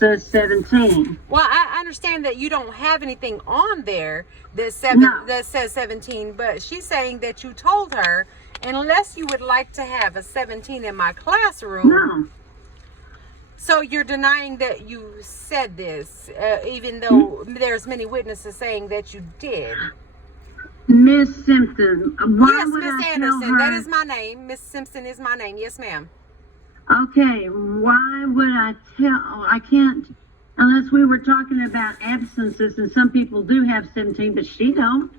says 17. Well, I understand that you don't have anything on there that that says 17, but she's saying that you told her, unless you would like to have a 17 in my classroom. No. So you're denying that you said this, even though there's many witnesses saying that you did. Miss Simpson. Yes, Miss Anderson. That is my name. Miss Simpson is my name. Yes, ma'am. Okay, why would I tell? I can't, unless we were talking about absences, and some people do have 17, but she don't.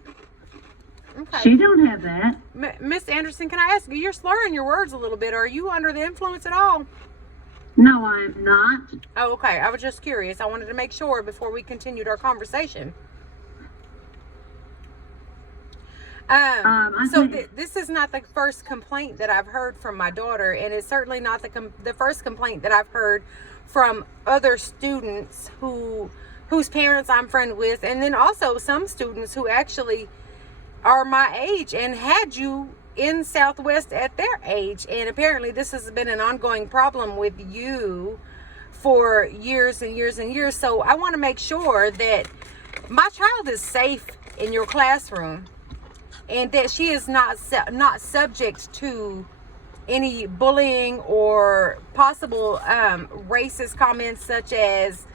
Okay. She don't have that. Miss Anderson, can I ask you? You're slurring your words a little bit. Are you under the influence at all? No, I am not. Oh, okay. I was just curious. I wanted to make sure before we continued our conversation. This is not the first complaint that I've heard from my daughter, and it's certainly not the first complaint that I've heard from other students whose parents I'm friends with, and then also some students who actually are my age and had you in Southwest at their age. And apparently this has been an ongoing problem with you for years and years and years. So I want to make sure that my child is safe in your classroom, and that she is not subject to any bullying or possible racist comments, such as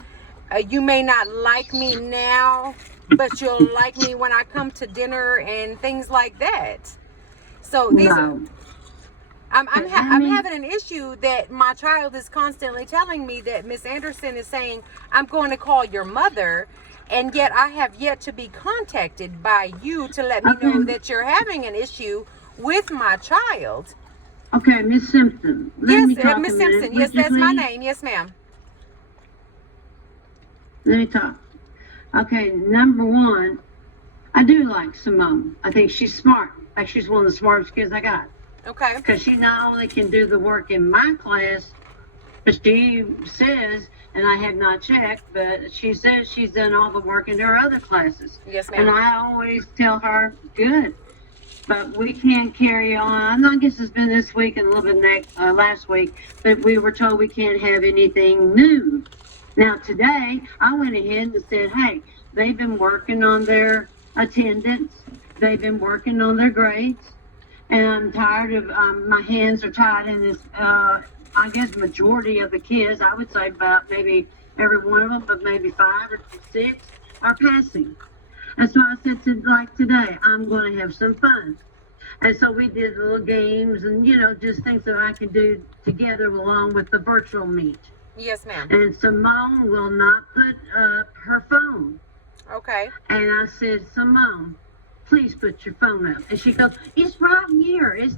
you may not like me now, but you'll like me when I come to dinner, and things like that. So these are, I'm having an issue that my child is constantly telling me that Miss Anderson is saying, I'm going to call your mother, and yet I have yet to be contacted by you to let me know that you're having an issue with my child. Okay, Miss Simpson. Yes, Miss Simpson. Yes, that's my name. Yes, ma'am. Let me talk. Okay, number one, I do like Simone. I think she's smart. Like, she's one of the smartest kids I got. Okay. Because she not only can do the work in my class, but she says, and I have not checked, but she says she's done all the work in her other classes. Yes, ma'am. And I always tell her, good. But we can't carry on. I guess it's been this week and a little bit last week, but we were told we can't have anything new. Now today, I went ahead and said, hey, they've been working on their attendance. They've been working on their grades. And I'm tired of, my hands are tied in this, I guess majority of the kids, I would say about maybe every one of them, but maybe 5 or 6 are passing. And so I said, today, I'm going to have some fun. And so we did little games and, just things that I can do together along with the virtual meet. Yes, ma'am. And Simone will not put up her phone. Okay. And I said, Simone, please put your phone up. And she goes, it's right here. It's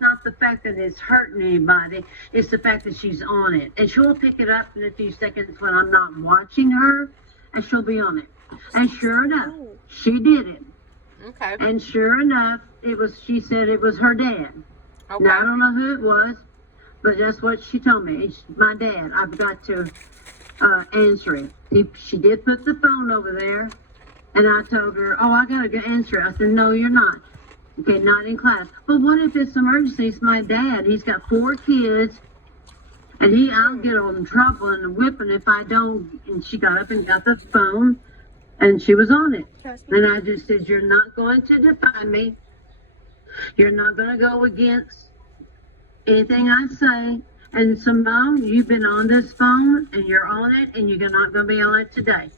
not the fact that it's hurting anybody. It's the fact that she's on it. And she'll pick it up in a few seconds when I'm not watching her, and she'll be on it. And sure enough, she did it. Okay. And sure enough, she said it was her dad. Okay. Now, I don't know who it was, but that's what she told me. It's my dad. I've got to answer it. She did put the phone over there. And I told her, I got to go answer it. I said, no, you're not. Okay, not in class. But what if it's emergency? It's my dad. He's got 4 kids. And I'll get in trouble and whipping if I don't. And she got up and got the phone. And she was on it. And I just said, you're not going to defy me. You're not going to go against anything I say. And Simone, you've been on this phone. And you're on it. And you're not going to be on it today.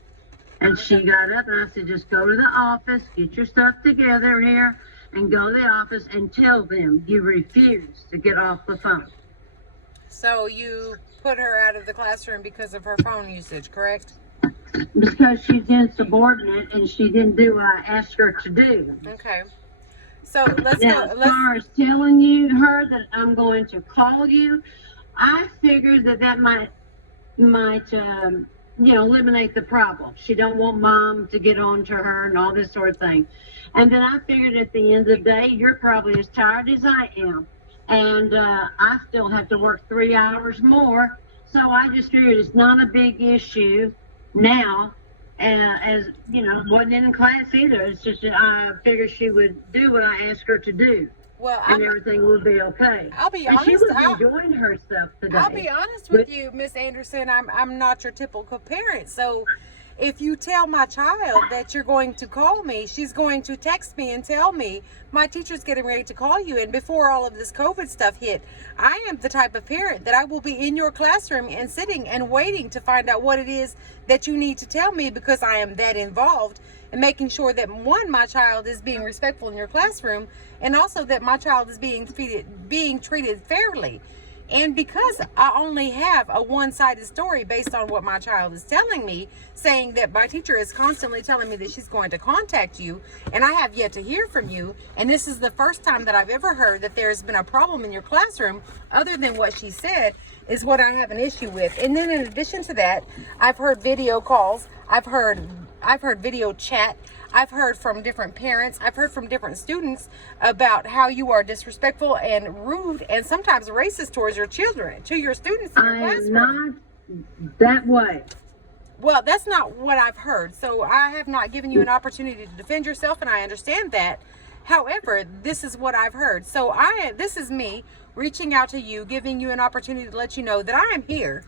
And she got up and I said, just go to the office, get your stuff together here, and go to the office and tell them you refuse to get off the phone. So you put her out of the classroom because of her phone usage, correct? Because she's insubordinate and she didn't do what I asked her to do. Okay. So let's now, go. As far as telling her that I'm going to call you, I figured that might eliminate the problem. She don't want mom to get on to her and all this sort of thing. And then I figured at the end of the day, you're probably as tired as I am. And I still have to work 3 hours more. So I just figured it's not a big issue now. As wasn't in class either. It's just that I figured she would do what I asked her to do. Well, and everything will be okay. I'll be And she honest. was enjoying herself today. I'll be honest with you, Miss Anderson. I'm not your typical parent. So if you tell my child that you're going to call me, she's going to text me and tell me my teacher's getting ready to call you. And before all of this COVID stuff hit, I am the type of parent that I will be in your classroom and sitting and waiting to find out what it is that you need to tell me, because I am that involved in making sure that, one, my child is being respectful in your classroom, and also that my child is being treated fairly. And because I only have a one-sided story based on what my child is telling me, saying that my teacher is constantly telling me that she's going to contact you, and I have yet to hear from you, and this is the first time that I've ever heard that there's been a problem in your classroom other than what she said, is what I have an issue with. And then in addition to that, I've heard video calls, I've heard video chat, I've heard from different parents, I've heard from different students about how you are disrespectful and rude and sometimes racist towards your children, to your students in your classroom. I am not that way. Well, that's not what I've heard. So I have not given you an opportunity to defend yourself, and I understand that. However, this is what I've heard. So this is me reaching out to you, giving you an opportunity to let you know that I am here.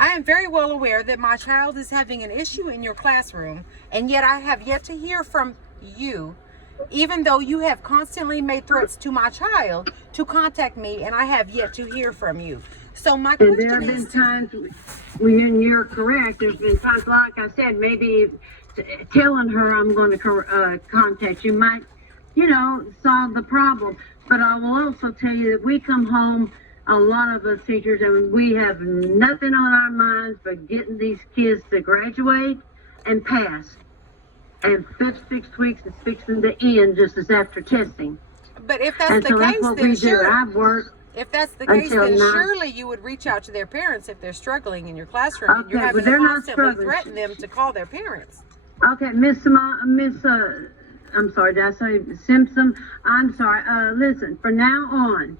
I am very well aware that my child is having an issue in your classroom, and yet I have yet to hear from you, even though you have constantly made threats to my child to contact me, and I have yet to hear from you. So my And there question have been is, times when you're correct. There's been times, like I said, maybe telling her I'm going to contact you might, solve the problem. But I will also tell you that we come home, a lot of us teachers, and we have nothing on our minds but getting these kids to graduate and pass. And 6 weeks is fixing to end just as after testing. but if that's And the so that's case, what then we do. sure. I've worked. If that's the case, Until then now. surely you would reach out to their parents if they're struggling in your classroom, and you're Okay, having but they're to not constantly struggling. threaten them to call their parents. Okay, I'm sorry, did I say Simpson? I'm sorry. Listen, from now on,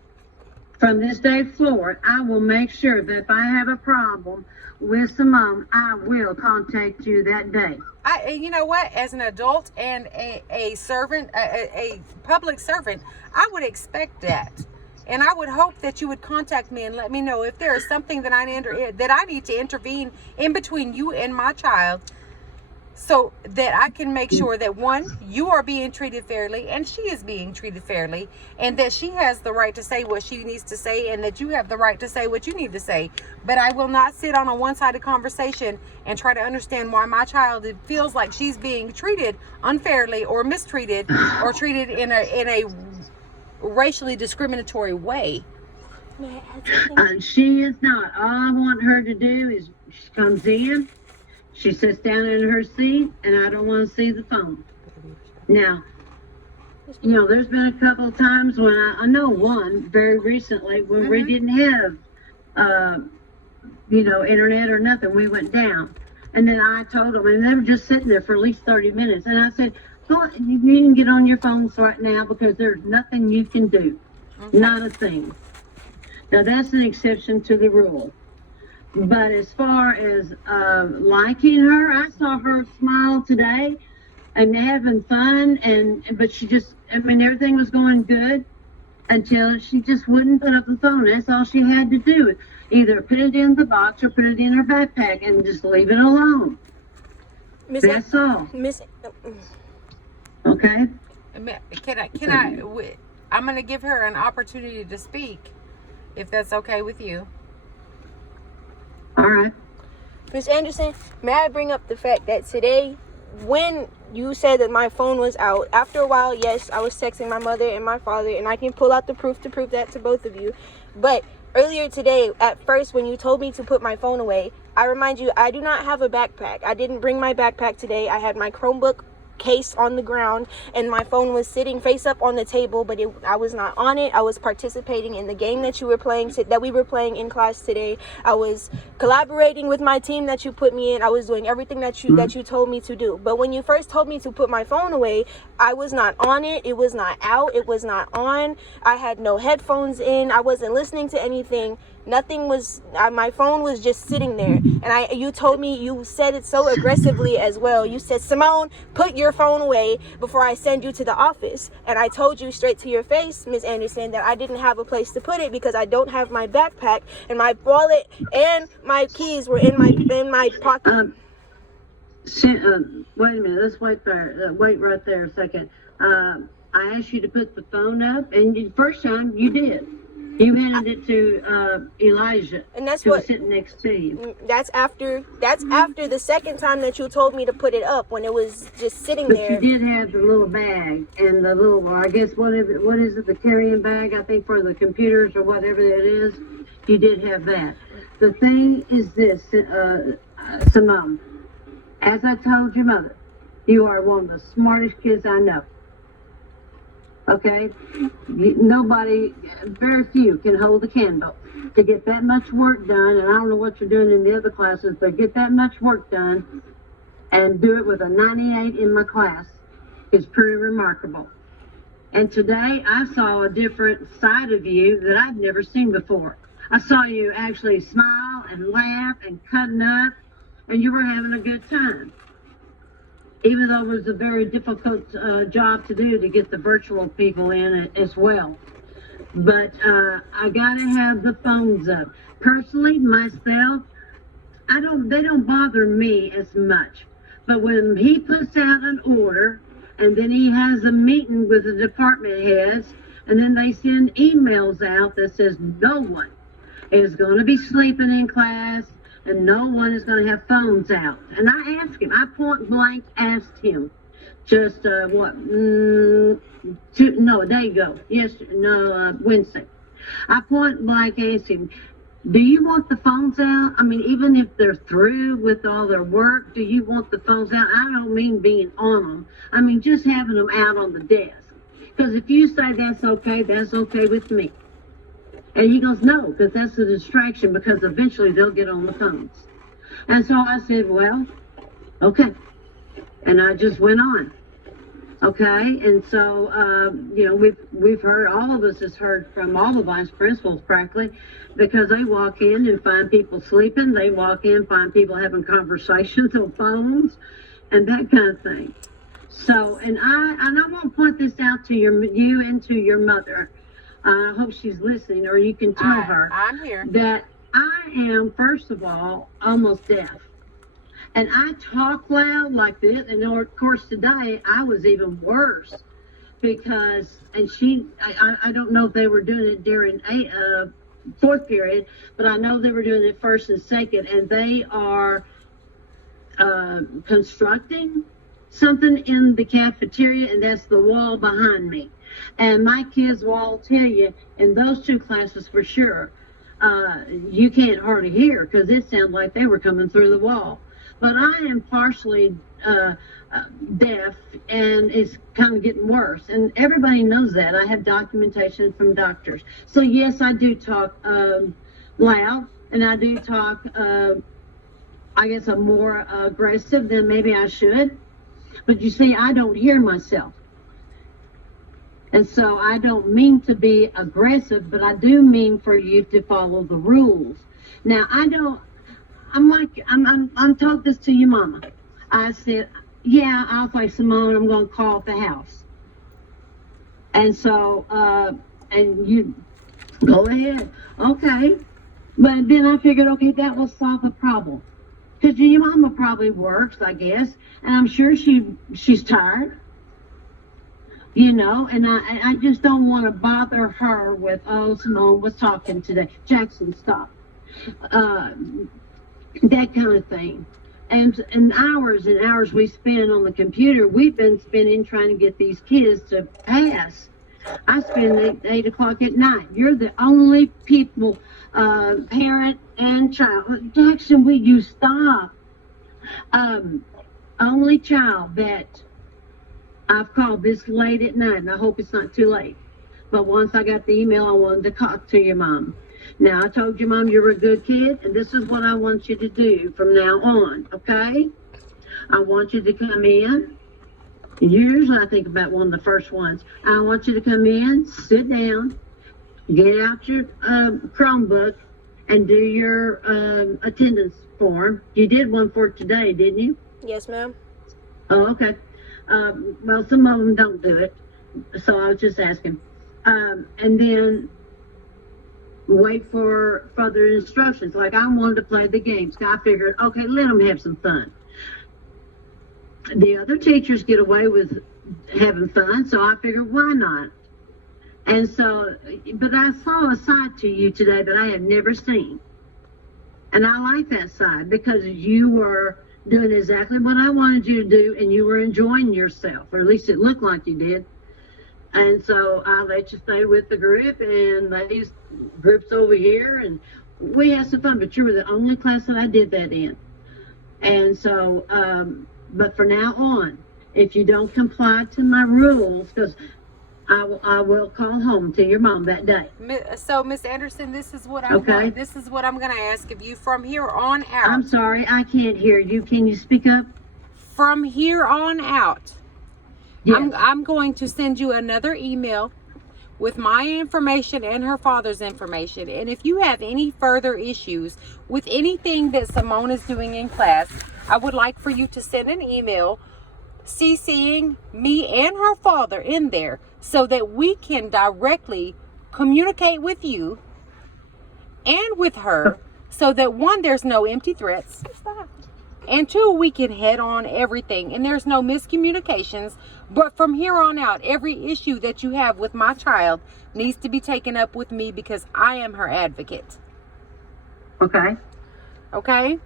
from this day forward, I will make sure that if I have a problem with Simone, I will contact you that day. You know what? As an adult and a servant, a public servant, I would expect that. And I would hope that you would contact me and let me know if there is something that I need to intervene in between you and my child, so that I can make sure that, one, you are being treated fairly and she is being treated fairly, and that she has the right to say what she needs to say, and that you have the right to say what you need to say. But I will not sit on a one-sided conversation and try to understand why my child feels like she's being treated unfairly or mistreated or treated in a racially discriminatory way. And she is not. All I want her to do is she comes in, she sits down in her seat, and I don't want to see the phone. Now, there's been a couple of times when I know one very recently when we didn't have, internet or nothing. We went down. And then I told them, and they were just sitting there for at least 30 minutes. And I said, you can get on your phones right now because there's nothing you can do. Not a thing. Now, that's an exception to the rule. But as far as liking her, I saw her smile today and having fun, but she just, everything was going good until she just wouldn't put up the phone. That's all she had to do. Either put it in the box or put it in her backpack and just leave it alone. That's all. Okay? I'm going to give her an opportunity to speak, if that's okay with you. All right. Ms. Anderson, may I bring up the fact that today, when you said that my phone was out, after a while, yes, I was texting my mother and my father, and I can pull out the proof to prove that to both of you. But earlier today, at first, when you told me to put my phone away, I remind you, I do not have a backpack. I didn't bring my backpack today. I had my Chromebook case on the ground, and my phone was sitting face up on the table, but I was not on it. I was participating in the game that we were playing in class today. I was collaborating with my team that you put me in. I was doing everything that you told me to do. But when you first told me to put my phone away, I was not on it. It was not out. It was not on. I had no headphones in. I wasn't listening to anything. Nothing was. My phone was just sitting there, and you told me, you said it so aggressively as well. You said, Simone, put your phone away before I send you to the office. And I told you straight to your face, Ms. Anderson, that I didn't have a place to put it because I don't have my backpack, and my wallet and my keys were in my pocket. Wait a minute. Let's wait there. Wait right there a second. I asked you to put the phone up, and the first time you did. You handed it to Elijah, and that's who what was sitting next to you. That's after the second time that you told me to put it up, when it was just sitting But there. you did have the little bag and the little, I guess, what is it, the carrying bag, I think, for the computers or whatever that is. You did have that. The thing is this, Simone, as I told your mother, you are one of the smartest kids I know. Okay? Nobody, very few can hold a candle to get that much work done, and I don't know what you're doing in the other classes, but get that much work done and do it with a 98 in my class is pretty remarkable. And today I saw a different side of you that I've never seen before. I saw you actually smile and laugh and cutting up, and you were having a good time. Even though it was a very difficult job to do to get the virtual people in as well. But I gotta have the phones up. Personally, myself, they don't bother me as much. But when he puts out an order, and then he has a meeting with the department heads, and then they send emails out that says no one is going to be sleeping in class, and no one is going to have phones out. And I asked him, I point blank asked him, just a day ago, Wednesday. I point blank asked him, do you want the phones out? I mean, even if they're through with all their work, do you want the phones out? I don't mean being on them. I mean just having them out on the desk. Because if you say that's okay with me. And he goes, no, because that's a distraction, because eventually they'll get on the phones. And so I said, well, okay. And I just went on. Okay, and so, we've heard, all of us has heard from all the vice principals practically, because they walk in and find people sleeping. They walk in, find people having conversations on phones and that kind of thing. So, and I want to point this out to you and to your mother. I hope she's listening, or you can tell her I'm here. that I am, first of all, almost deaf. And I talk loud like this, and of course today I was even worse because, and I don't know if they were doing it during fourth period, but I know they were doing it first and second, and they are constructing something in the cafeteria, and that's the wall behind me. And my kids will all tell you in those two classes for sure, you can't hardly hear because it sounded like they were coming through the wall. But I am partially deaf, and it's kind of getting worse. And everybody knows that. I have documentation from doctors. So yes, I do talk loud, and I do talk, I guess I'm more aggressive than maybe I should. But you see, I don't hear myself. And so I don't mean to be aggressive, but I do mean for you to follow the rules. Now, I'm told this to your mama. I said, yeah, I'll say, Simone, I'm going to call the house. And so, and you go ahead. Okay. But then I figured, okay, that will solve the problem. Because your mama probably works, I guess. And I'm sure she's tired. And I just don't want to bother her with, oh, Simone was talking today. Jackson, stop. That kind of thing. And hours and hours we spend on the computer, we've been spending trying to get these kids to pass. I spend 8 o'clock at night. You're the only people, parent and child. Jackson, will you stop? Only child that I've called this late at night, and I hope it's not too late. But once I got the email, I wanted to talk to your mom. Now, I told your mom you're a good kid, and this is what I want you to do from now on, okay? I want you to come in. Usually I think about one of the first ones. I want you to come in, sit down, get out your Chromebook, and do your attendance form. You did one for today, didn't you? Yes, ma'am. Oh, okay. Well, some of them don't do it, so I was just asking. And then wait for further instructions. Like I wanted to play the games. I figured, okay, let them have some fun. The other teachers get away with having fun, so I figured, why not? And so, but I saw a side to you today that I have never seen. And I like that side because you were doing exactly what I wanted you to do and you were enjoying yourself, or at least it looked like you did. And so I let you stay with the group and these groups over here, and we had some fun, but you were the only class that I did that in. And so, but for now on, if you don't comply to my rules, because I will call home to your mom that day. So, Miss Anderson, this is what I'm Okay. going. This is what I'm going to ask of you from here on out. I'm sorry, I can't hear you. Can you speak up? From here on out, Yes. I'm going to send you another email with my information and her father's information. And if you have any further issues with anything that Simone is doing in class, I would like for you to send an email CCing me and her father in there so that we can directly communicate with you and with her so that one, there's no empty threats, and two, we can head on everything and there's no miscommunications. But from here on out, every issue that you have with my child needs to be taken up with me because I am her advocate. Okay. Okay?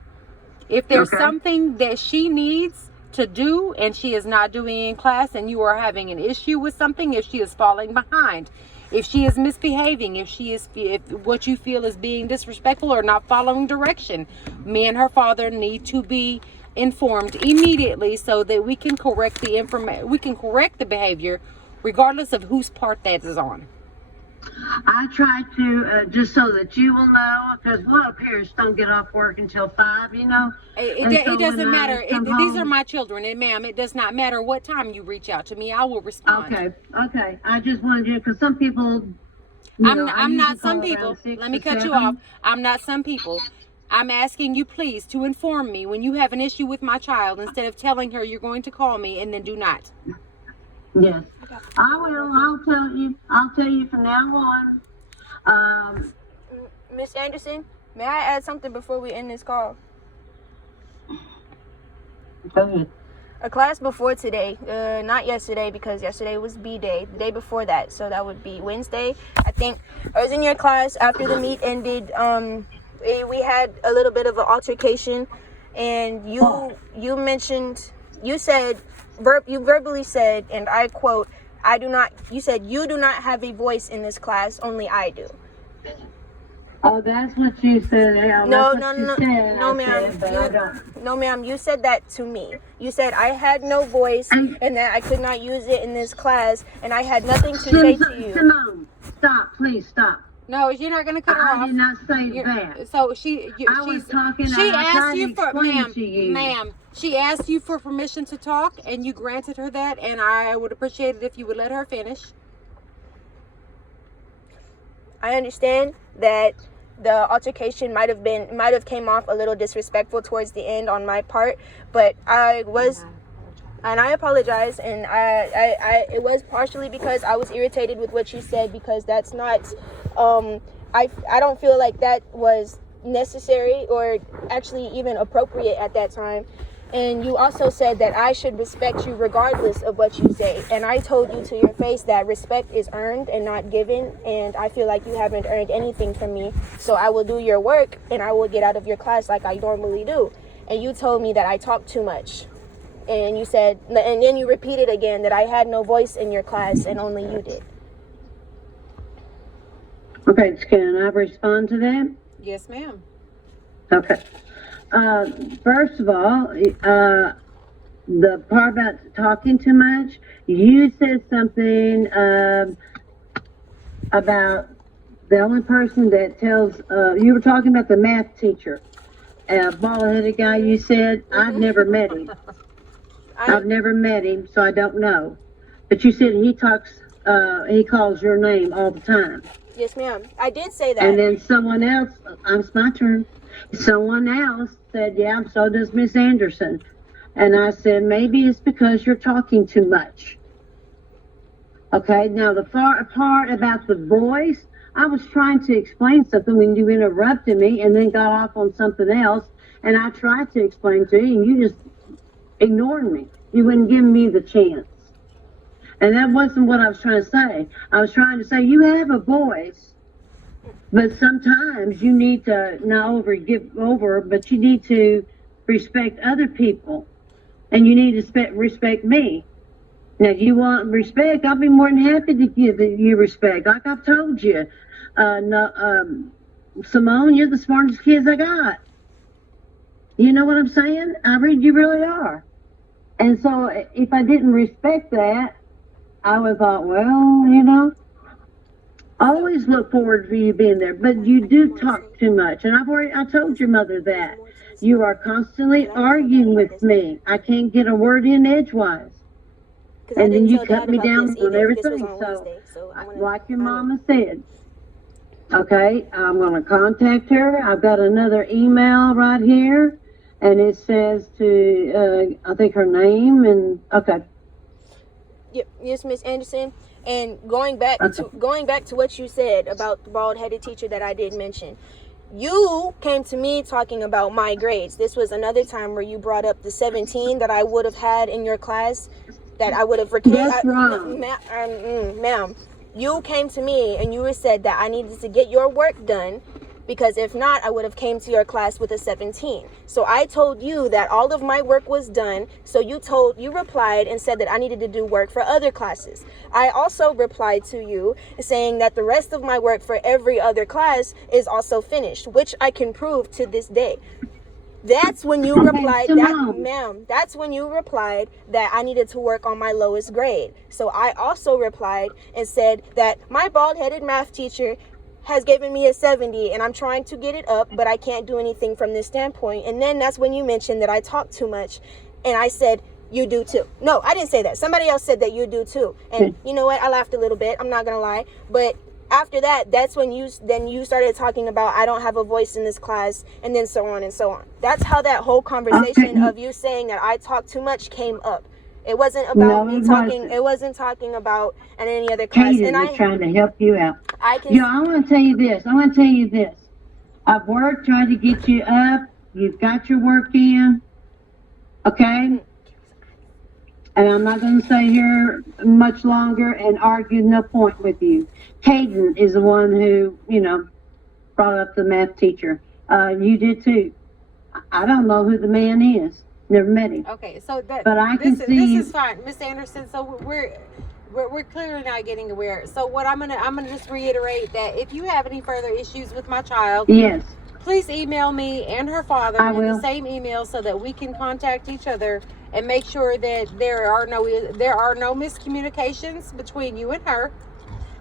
If there's Okay. something that she needs to do and she is not doing in class, and you are having an issue with something, if she is falling behind, if she is misbehaving, if what you feel is being disrespectful or not following direction, me and her father need to be informed immediately so that we can correct the behavior regardless of whose part that is on. I try to, just so that you will know, because a lot of parents don't get off work until 5, you know. And so It doesn't when I matter. come These are home- my children, and ma'am, it does not matter what time you reach out to me. I will respond. Okay. I just wanted you, because some people, you know, I I'm usually not some call people. around 6 Let me or cut you 7. off. I'm not some people. I'm asking you please to inform me when you have an issue with my child instead of telling her you're going to call me and then do not. Yes, I will. I'll tell you from now on. Miss Anderson, may I add something before we end this call? Go ahead. A class before today, not yesterday because yesterday was B day, the day before that, so that would be Wednesday. I think I was in your class after the meet ended. We had a little bit of an altercation, and you mentioned, you said, you verbally said, and I quote, you said, you do not have a voice in this class, only I do. Oh, that's what you said. Yeah, No, that's what you said, no, I ma'am. said, but I don't. No, ma'am. You said that to me. You said I had no voice and that I could not use it in this class, and I had nothing to say to you. Simone, stop, please stop. No, you're not going to cut her I off. did not say You're- that. So I was talking. She and I asked tried you to for, explain to you. ma'am. She asked you for permission to talk, and you granted her that. And I would appreciate it if you would let her finish. I understand that the altercation might have came off a little disrespectful towards the end on my part, but I apologize, and I it was partially because I was irritated with what you said, because that's not I don't feel like that was necessary or actually even appropriate at that time. And you also said that I should respect you regardless of what you say. And I told you to your face that respect is earned and not given. And I feel like you haven't earned anything from me. So I will do your work and I will get out of your class like I normally do. And you told me that I talk too much. And you said, and then you repeated again that I had no voice in your class and only you did. Okay, can I respond to that? Yes, ma'am. Okay. First of all, the part about talking too much, you said something about the only person that tells, you were talking about the math teacher, bald-headed guy, you said. I've never met him. I've never met him, so I don't know. But you said he talks, he calls your name all the time. Yes, ma'am. I did say that. And then someone else, it's my turn. Someone else said, yeah, so does Miss Anderson. And I said, maybe it's because you're talking too much. Okay, now the part about the voice, I was trying to explain something when you interrupted me and then got off on something else. And I tried to explain to you and you just ignored me. You wouldn't give me the chance. And that wasn't what I was trying to say. I was trying to say you have a voice, but sometimes you need to not give over, but you need to respect other people. And you need to respect me. Now, if you want respect, I'll be more than happy to give you respect. Like I've told you, Simone, you're the smartest kids I got. You know what I'm saying? You really are. And so if I didn't respect that, I would have thought, well, you know, I always look forward to you being there. But you do talk too much. And I told your mother that. You are constantly arguing with me. I can't get a word in edgewise. And then you cut me down on everything. So, like your mama said, okay, I'm going to contact her. I've got another email right here. And it says I think her name and, okay. Yep. Yes, Miss Anderson. And going back to what you said about the bald-headed teacher that I did mention. You came to me talking about my grades. This was another time where you brought up the 17 that I would have had in your class, that I would have That's wrong. Ma'am, you came to me and you said that I needed to get your work done, because if not, I would have came to your class with a 17. So I told you that all of my work was done. So you replied and said that I needed to do work for other classes. I also replied to you saying that the rest of my work for every other class is also finished, which I can prove to this day. That's when you replied that's when you replied that I needed to work on my lowest grade. So I also replied and said that my bald-headed math teacher has given me a 70 and I'm trying to get it up, but I can't do anything from this standpoint. And then that's when you mentioned that I talk too much. And I said, you do too. No, I didn't say that. Somebody else said that you do too. And you know what? I laughed a little bit. I'm not going to lie. But after that, that's when you started talking about I don't have a voice in this class, and then so on and so on. That's how that whole conversation of you saying that I talk too much came up. It wasn't about me talking. It wasn't talking about in any other class. Kaden was trying to help you out. I want to tell you this. I've worked trying to get you up. You've got your work in. Okay? And I'm not going to stay here much longer and argue no point with you. Kaden is the one who, brought up the math teacher. You did too. I don't know who the man is. Never met him. Okay, so but I can see this is fine, Miss Anderson. So we're clearly not getting aware. So what I'm gonna just reiterate that if you have any further issues with my child, yes, please email me and her father in the same email so that we can contact each other and make sure that there are no miscommunications between you and her.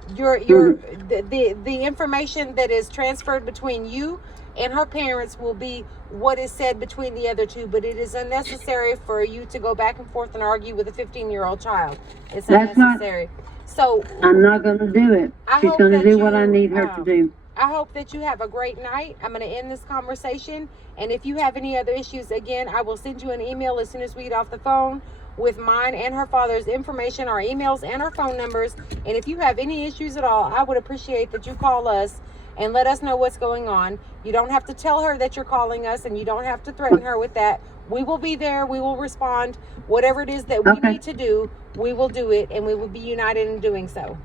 The information that is transferred between you and her parents will be what is said between the other two, but it is unnecessary for you to go back and forth and argue with a 15-year-old child. It's unnecessary. So I'm not going to do it. She's going to do what I need her to do. I hope that you have a great night. I'm going to end this conversation, and if you have any other issues, again, I will send you an email as soon as we get off the phone with mine and her father's information, our emails and our phone numbers. And if you have any issues at all, I would appreciate that you call us and let us know what's going on. You don't have to tell her that you're calling us, and you don't have to threaten her with that. We will be there. We will respond. Whatever it is that we need to do, we will do it, and we will be united in doing so.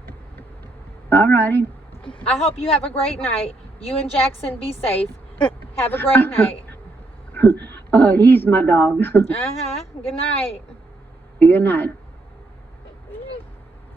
All righty. I hope you have a great night. You and Jackson, be safe. Have a great night. He's my dog. Good night. Good night.